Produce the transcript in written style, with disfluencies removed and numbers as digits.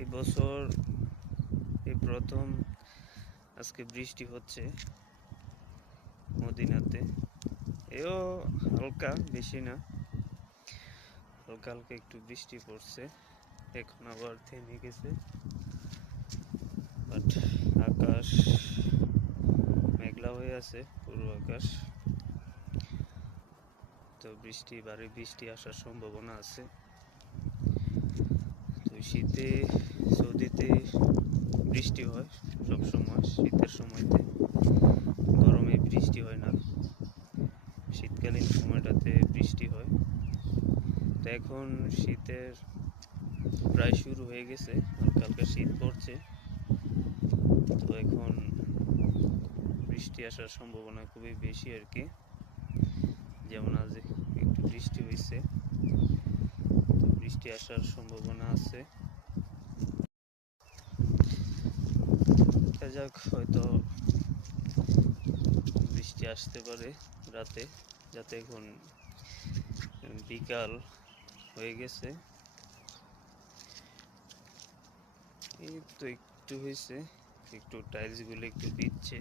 এই বছর এই প্রথম আজকে বৃষ্টি হচ্ছে মদিনাতে। এও হালকা, বেশি না, হালকা হালকা একটু বৃষ্টি পড়ছে। এখন আবার থেমে গেছে, বাট আকাশ মেঘলা হয়ে আছে, পুরো আকাশ। তো ভারী বৃষ্টি আসার সম্ভাবনা আছে। তো শীতে সৌদিতে বৃষ্টি হয় সব সময়, শীতের সময়তে। গরমে বৃষ্টি হয় না, শীতকালীন সময়টাতে বৃষ্টি হয়। তো এখন শীতের প্রায় শুরু হয়ে গেছে, হালকা হালকা শীত পড়ছে। তো এখন বৃষ্টি আসার সম্ভাবনা খুবই বেশি আর কি। যেমন আজ একটু বৃষ্টি হয়েছে, তো বৃষ্টি আসার সম্ভাবনা আছে। দেখা যাক, হয়তো বৃষ্টি আসতে পারে রাতে, যাতে এখন বিকাল হয়ে গেছে। এই তো একটু হয়েছে, একটু টাইলস গুলো একটু ভিজছে।